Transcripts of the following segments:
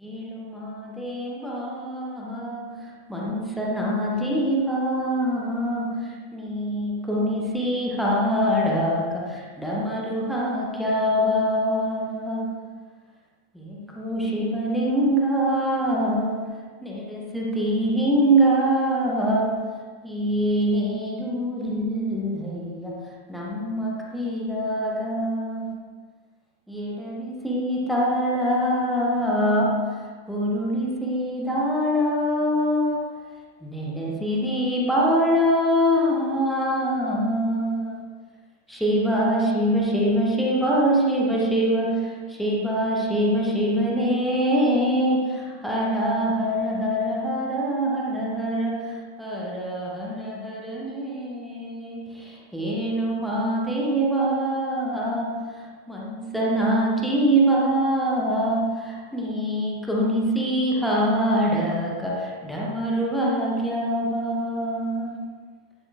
ಹೇಳು ಮಾದೇವ ಮನ್ಸನ ಜೀವ ನೀ ಕುಣಿಸಿ ಹಾಡಾಕ ಡಮರು ಹಾಕ್ಯಾವ ಏಕೋ ಶಿವಲಿಂಗ ನಡೆಸುತ್ತಿ ಹಿಂಗ ಏನೇನು ಇಲ್ಲಯ್ಯ ನಮ್ಮ ಕೈಯಾಗ ಎಡವಿಸಿ ತಾಳ ಉರುಳಿಸಿದಾಳ ನೆನೆಸಿದಿ ಬಾಳ ಶಿವ ಶಿವ ಶಿವ ಶಿವ ಶಿವ ಶಿವ ಶಿವ ಶಿವ ಶಿವನೇ ಹರ ಹರ ಹರ ಹರ ಹರ ಹರ ಹರ ಹರನೇ ಹೇಳು ಮಾದೇವ ಮನ್ಸನ ಜೀವ ನೀ ಕುಣಿಸಿ ಹಾಡಕ ಡಮರುವಾಗ್ಯಾವ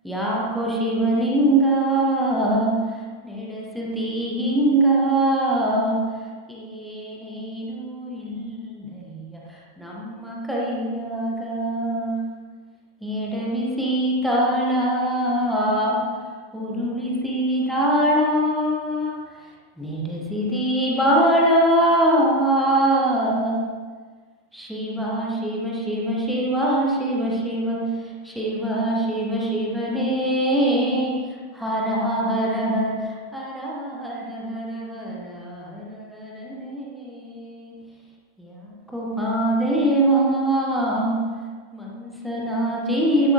ಯಾಕೋ ಶಿವಲಿಂಗ ನಡೆಸುತ್ತಿ ಹಿಂಗ ಏನೇನು ಇಲ್ಲಯ್ಯ ನಮ್ಮ ಕೈಯಾಗ ಎಡವಿಸಿ ತಾಳ ಉರುಳಿಸಿ ತಾಳ ನಡೆಸಿದಿ ಬಾಳ ಶಿವ ಶಿವ ಶಿವ ಶಿವ ಶಿವ ಶಿವ ಶಿವ ಶಿವ ಶಿವನೇ ಹರ ಹರ ಹರ ಹರ ಹರ ಹರ ಹರನೇ ಯಾಕೋ ಮಾದೇವ ಮನ್ಸನ ಜೀವ